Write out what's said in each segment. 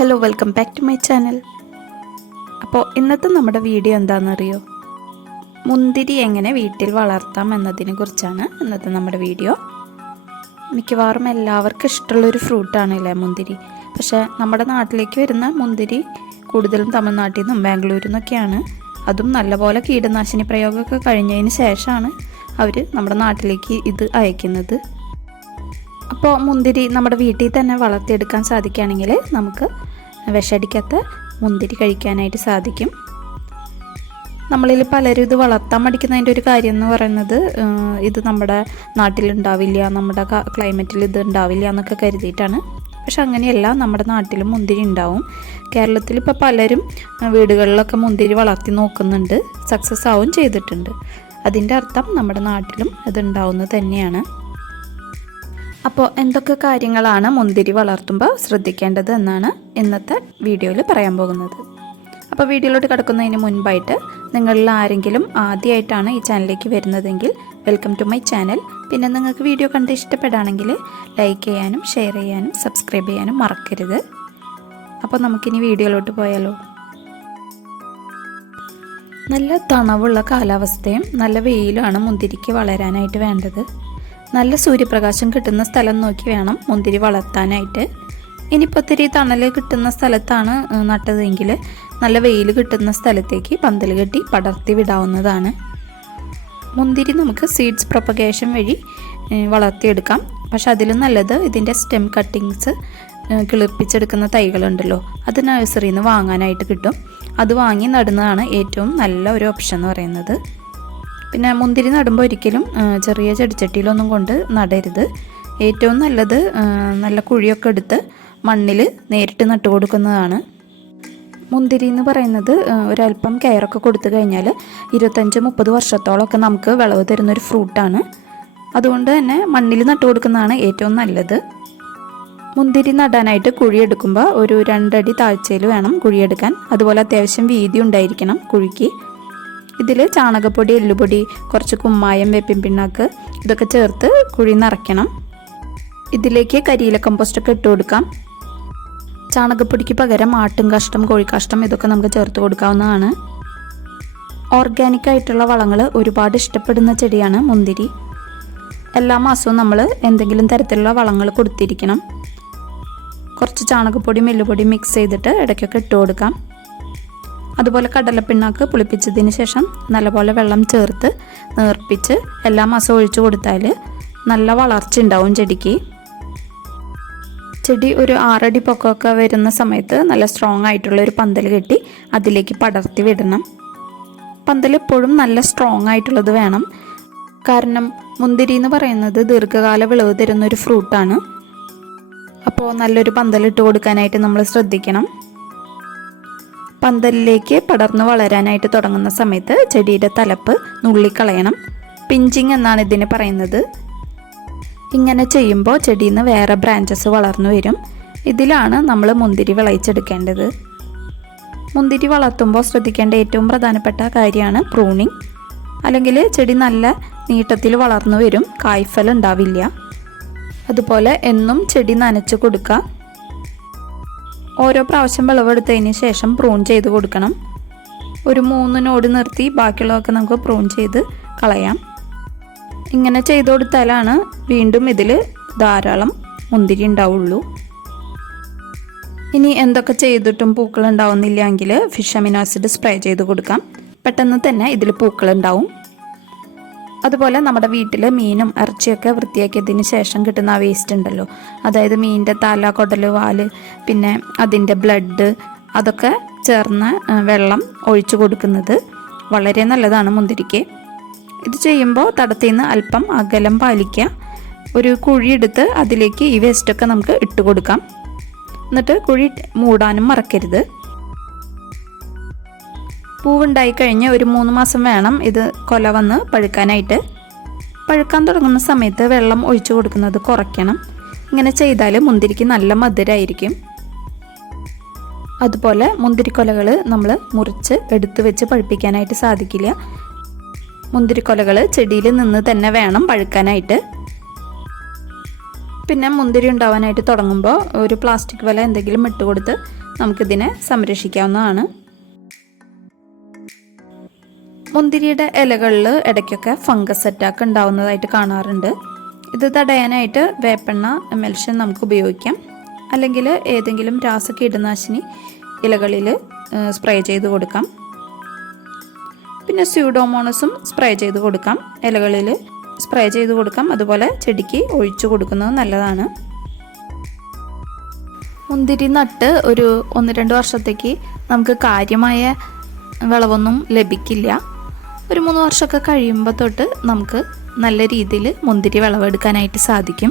Hello welcome back to my channel അപ്പോൾ ഇന്നത്തെ നമ്മുടെ വീഡിയോ എന്താണെന്നറിയോ? മുന്തിരി എങ്ങനെ വീട്ടിൽ വളർത്താം എന്നതിനെ കുറിച്ചാണ് ഇന്നത്തെ നമ്മുടെ വീഡിയോ മിക്കവാറും എല്ലാവർക്കും ഇഷ്ടമുള്ളൊരു ഫ്രൂട്ടാണ് അല്ലേ മുന്തിരി. പക്ഷേ നമ്മുടെ നാട്ടിലേക്ക് വരുന്ന മുന്തിരി കൂടുതലും തമിഴ്നാട്ടിൽ നിന്നും ബാംഗ്ലൂരിൽ നിന്നൊക്കെയാണ്. അതും നല്ലപോലെ കീടനാശിനി പ്രയോഗമൊക്കെ കഴിഞ്ഞതിന് ശേഷമാണ് അവർ നമ്മുടെ നാട്ടിലേക്ക് ഇത് അയക്കുന്നത്. അപ്പോൾ മുന്തിരി നമ്മുടെ വീട്ടിൽ തന്നെ വളർത്തിയെടുക്കാൻ സാധിക്കുകയാണെങ്കിൽ നമുക്ക് വിഷടിക്കാത്ത മുന്തിരി കഴിക്കാനായിട്ട് സാധിക്കും. നമ്മളിൽ പലരും ഇത് വളർത്താൻ മടിക്കുന്നതിന്റെ ഒരു കാര്യം എന്ന് പറയുന്നത് ഇത് നമ്മുടെ നാട്ടിലുണ്ടാവില്ല നമ്മുടെ ക്ലൈമറ്റിൽ ഇത് ഉണ്ടാവില്ല എന്നൊക്കെ കരുതിയിട്ടാണ്. പക്ഷെ അങ്ങനെയല്ല നമ്മുടെ നാട്ടിലും മുന്തിരി ഉണ്ടാവും. കേരളത്തിൽ ഇപ്പോൾ പലരും വീടുകളിലൊക്കെ മുന്തിരി വളർത്തി നോക്കുന്നുണ്ട് സക്സസ് ആവും ചെയ്തിട്ടുണ്ട്. അതിന്റെ അർത്ഥം നമ്മുടെ നാട്ടിലും ഇത് ഉണ്ടാവുന്നത് തന്നെയാണ്. അപ്പോൾ എന്തൊക്കെ കാര്യങ്ങളാണ് മുന്തിരി വളർത്തുമ്പോൾ ശ്രദ്ധിക്കേണ്ടത് എന്നാണ് ഇന്നത്തെ വീഡിയോയിൽ പറയാൻ പോകുന്നത്. അപ്പോൾ വീഡിയോയിലോട്ട് കിടക്കുന്നതിന് മുൻപായിട്ട് നിങ്ങളിൽ ആരെങ്കിലും ആദ്യമായിട്ടാണ് ഈ ചാനലിലേക്ക് വരുന്നതെങ്കിൽ വെൽക്കം ടു മൈ ചാനൽ പിന്നെ നിങ്ങൾക്ക് വീഡിയോ കണ്ട് ഇഷ്ടപ്പെടുകയാണെങ്കിൽ ലൈക്ക് ചെയ്യാനും ഷെയർ ചെയ്യാനും സബ്സ്ക്രൈബ് ചെയ്യാനും മറക്കരുത്. അപ്പോൾ നമുക്കിനി വീഡിയോയിലോട്ട് പോയാലോ? നല്ല തണവുള്ള കാലാവസ്ഥയും നല്ല വെയിലുമാണ് മുന്തിരിക്ക് വളരാനായിട്ട് വേണ്ടത്. നല്ല സൂര്യപ്രകാശം കിട്ടുന്ന സ്ഥലം നോക്കി വേണം മുന്തിരി വളർത്താനായിട്ട്. ഇനിയിപ്പോൾ ഒത്തിരി തണൽ കിട്ടുന്ന സ്ഥലത്താണ് നട്ടതെങ്കിൽ നല്ല വെയിൽ കിട്ടുന്ന സ്ഥലത്തേക്ക് പന്തൽ കെട്ടി പടർത്തി വിടാവുന്നതാണ്. മുന്തിരി നമുക്ക് സീഡ്സ് പ്രൊപ്പഗേഷൻ വഴി വളർത്തിയെടുക്കാം. പക്ഷെ അതിലും നല്ലത് ഇതിന്റെ സ്റ്റെം കട്ടിങ്സ് കിളിർപ്പിച്ചെടുക്കുന്ന തൈകളുണ്ടല്ലോ അത് നഴ്സറിയിൽ നിന്ന് വാങ്ങാനായിട്ട് കിട്ടും. അത് വാങ്ങി നടുന്നതാണ് ഏറ്റവും നല്ല ഒരു ഓപ്ഷൻ എന്ന് പറയുന്നത്. പിന്നെ മുന്തിരി നടുമ്പോൾ ഒരിക്കലും ചെറിയ ചെടിച്ചട്ടിയിലൊന്നും കൊണ്ട് നടരുത്. ഏറ്റവും നല്ലത് നല്ല കുഴിയൊക്കെ എടുത്ത് മണ്ണിൽ നേരിട്ട് നട്ടു കൊടുക്കുന്നതാണ്. മുന്തിരി എന്ന് പറയുന്നത് ഒരല്പം കെയറൊക്കെ കൊടുത്തു കഴിഞ്ഞാൽ ഇരുപത്തഞ്ച് മുപ്പത് വർഷത്തോളമൊക്കെ നമുക്ക് വിളവ് തരുന്നൊരു ഫ്രൂട്ടാണ്. അതുകൊണ്ട് തന്നെ മണ്ണിൽ നട്ടു കൊടുക്കുന്നതാണ് ഏറ്റവും നല്ലത്. മുന്തിരി നടാനായിട്ട് കുഴിയെടുക്കുമ്പോൾ ഒരു രണ്ടടി താഴ്ചയിൽ വേണം കുഴിയെടുക്കാൻ അതുപോലെ അത്യാവശ്യം വീതി ഉണ്ടായിരിക്കണം കുഴിക്ക്. ഇതിൽ ചാണകപ്പൊടി എല്ലുപൊടി കുറച്ച് കുമ്മായം വേപ്പിൻ പിണ്ണാക്ക് ഇതൊക്കെ ചേർത്ത് കുഴി നിറയ്ക്കണം. ഇതിലേക്ക് കരിയില കമ്പോസ്റ്റൊക്കെ ഇട്ട് കൊടുക്കാം. ചാണകപ്പൊടിക്ക് പകരം ആട്ടും കഷ്ടം കോഴിക്കാഷ്ടം ഇതൊക്കെ നമുക്ക് ചേർത്ത് കൊടുക്കാവുന്നതാണ്. ഓർഗാനിക് ആയിട്ടുള്ള വളങ്ങൾ ഒരുപാട് ഇഷ്ടപ്പെടുന്ന ചെടിയാണ് മുന്തിരി. എല്ലാ മാസവും നമ്മൾ എന്തെങ്കിലും തരത്തിലുള്ള വളങ്ങൾ കൊടുത്തിരിക്കണം. കുറച്ച് ചാണകപ്പൊടി മെല്ലുപൊടി മിക്സ് ചെയ്തിട്ട് ഇടയ്ക്കൊക്കെ ഇട്ട് കൊടുക്കാം. അതുപോലെ കടലപ്പിണ്ണാക്ക് പുളിപ്പിച്ചതിന് ശേഷം നല്ലപോലെ വെള്ളം ചേർത്ത് നേർപ്പിച്ച് എല്ലാ മാസവും ഒഴിച്ചു കൊടുത്താൽ നല്ല വളർച്ച ഉണ്ടാവും ചെടിക്ക്. ചെടി ഒരു ആറടി പൊക്കമൊക്കെ വരുന്ന സമയത്ത് നല്ല സ്ട്രോങ് ആയിട്ടുള്ള ഒരു പന്തൽ കെട്ടി അതിലേക്ക് പടർത്തി വിടണം. പന്തൽ എപ്പോഴും നല്ല സ്ട്രോങ് ആയിട്ടുള്ളത് വേണം. കാരണം മുന്തിരി എന്ന് പറയുന്നത് ദീർഘകാല വിളവ് തരുന്ന ഒരു ഫ്രൂട്ടാണ് അപ്പോൾ നല്ലൊരു പന്തലിട്ട് കൊടുക്കാനായിട്ട് നമ്മൾ ശ്രദ്ധിക്കണം. പന്തലിലേക്ക് പടർന്നു വളരാനായിട്ട് തുടങ്ങുന്ന സമയത്ത് ചെടിയുടെ തലപ്പ് നുള്ളിക്കളയണം. പിഞ്ചിങ് എന്നാണ് ഇതിന് പറയുന്നത്. ഇങ്ങനെ ചെയ്യുമ്പോൾ ചെടിയിൽ നിന്ന് വേറെ ബ്രാഞ്ചസ് വളർന്നു വരും. ഇതിലാണ് നമ്മൾ മുന്തിരി വിളയിച്ചെടുക്കേണ്ടത്. മുന്തിരി വളർത്തുമ്പോൾ ശ്രദ്ധിക്കേണ്ട ഏറ്റവും പ്രധാനപ്പെട്ട കാര്യമാണ് പ്രൂണിങ് അല്ലെങ്കിൽ ചെടി നല്ല നീട്ടത്തിൽ വളർന്നു വരും കായ്ഫലം ഉണ്ടാവില്ല. അതുപോലെ എന്നും ചെടി നനച്ച് കൊടുക്കുക. ഓരോ പ്രാവശ്യം വിളവെടുത്തതിന് ശേഷം പ്രൂൺ ചെയ്ത് കൊടുക്കണം. ഒരു മൂന്ന് നോട് നിർത്തി ബാക്കിയുള്ളതൊക്കെ നമുക്ക് പ്രൂൺ ചെയ്ത് കളയാം. ഇങ്ങനെ ചെയ്ത് കൊടുത്താലാണ് വീണ്ടും ഇതിൽ ധാരാളം മുന്തിരി ഉണ്ടാവുള്ളൂ. ഇനി എന്തൊക്കെ ചെയ്തിട്ടും പൂക്കൾ ഉണ്ടാവുന്നില്ലെങ്കിൽ ഫിഷ് അമിനോ ആസിഡ് സ്പ്രേ ചെയ്ത് കൊടുക്കാം. പെട്ടെന്ന് തന്നെ ഇതിൽ പൂക്കൾ ഉണ്ടാവും. അതുപോലെ നമ്മുടെ വീട്ടിൽ മീനും ഇറച്ചിയൊക്കെ വൃത്തിയാക്കിയതിന് ശേഷം കിട്ടുന്ന ആ വേസ്റ്റ് ഉണ്ടല്ലോ. അതായത് മീനിന്റെ തല കുടൽ വാൽ പിന്നെ അതിന്റെ ബ്ലഡ് അതൊക്കെ ചേർന്ന് വെള്ളം ഒഴിച്ചു കൊടുക്കുന്നത് വളരെ നല്ലതാണ് മുന്തിരിക്ക്. ഇത് ചെയ്യുമ്പോൾ തടത്തിൽ നിന്ന് അല്പം അകലം പാലിക്കുക. ഒരു കുഴിയെടുത്ത് അതിലേക്ക് ഈ വേസ്റ്റൊക്കെ നമുക്ക് ഇട്ട് കൊടുക്കാം. എന്നിട്ട് കുഴി മൂടാനും മറക്കരുത്. പൂവുണ്ടായി കഴിഞ്ഞ് ഒരു മൂന്ന് മാസം വേണം ഇത് കൊല വന്ന് പഴുക്കാനായിട്ട്. പഴുക്കാൻ തുടങ്ങുന്ന സമയത്ത് വെള്ളം ഒഴിച്ചു കൊടുക്കുന്നത് കുറയ്ക്കണം. ഇങ്ങനെ ചെയ്താൽ മുന്തിരിക്ക് നല്ല മധുരമായിരിക്കും അതുപോലെ മുന്തിരിക്കൊലകൾ നമ്മൾ മുറിച്ച് എടുത്തു വെച്ച് പഴുപ്പിക്കാനായിട്ട് സാധിക്കില്ല. മുന്തിരിക്കൊലകൾ ചെടിയിൽ നിന്ന് തന്നെ വേണം പഴുക്കാനായിട്ട്. പിന്നെ മുന്തിരി ഉണ്ടാവാനായിട്ട് തുടങ്ങുമ്പോൾ ഒരു പ്ലാസ്റ്റിക് വല എന്തെങ്കിലും ഇട്ട് കൊടുത്ത് നമുക്കിതിനെ സംരക്ഷിക്കാവുന്നതാണ്. മുന്തിരിയുടെ ഇലകളിൽ ഇടയ്ക്കൊക്കെ ഫംഗസ് അറ്റാക്ക് ഉണ്ടാവുന്നതായിട്ട് കാണാറുണ്ട്. ഇത് തടയാനായിട്ട് വേപ്പെണ്ണ മെൽഷൻ നമുക്ക് ഉപയോഗിക്കാം. അല്ലെങ്കിൽ ഏതെങ്കിലും രാസ കീടനാശിനി ഇലകളിൽ സ്പ്രേ ചെയ്ത് കൊടുക്കാം. പിന്നെ സ്യൂഡോമോണസും സ്പ്രേ ചെയ്ത് കൊടുക്കാം. ഇലകളിൽ സ്പ്രേ ചെയ്ത് കൊടുക്കാം. അതുപോലെ ചെടിക്ക് ഒഴിച്ചു കൊടുക്കുന്നത് നല്ലതാണ്. മുന്തിരി നട്ട് ഒരു ഒന്ന് രണ്ട് വർഷത്തേക്ക് നമുക്ക് കാര്യമായ വിളവൊന്നും ലഭിക്കില്ല. ഒരു മൂന്ന് വർഷമൊക്കെ കഴിയുമ്പോൾ തൊട്ട് നമുക്ക് നല്ല രീതിയിൽ മുന്തിരി വിളവെടുക്കാനായിട്ട് സാധിക്കും.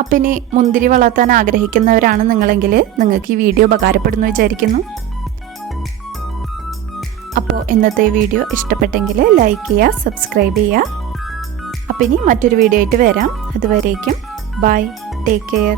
അപ്പം ഇനി മുന്തിരി വളർത്താൻ ആഗ്രഹിക്കുന്നവരാണ് നിങ്ങളെങ്കിൽ നിങ്ങൾക്ക് ഈ വീഡിയോ ഉപകാരപ്പെടുന്നു വിചാരിക്കുന്നു. അപ്പോൾ ഇന്നത്തെ വീഡിയോ ഇഷ്ടപ്പെട്ടെങ്കിൽ ലൈക്ക് ചെയ്യുക സബ്സ്ക്രൈബ് ചെയ്യുക. അപ്പം ഇനി മറ്റൊരു വീഡിയോ ആയിട്ട് വരാം. അതുവരേക്കും ബൈ ടേക്ക് കെയർ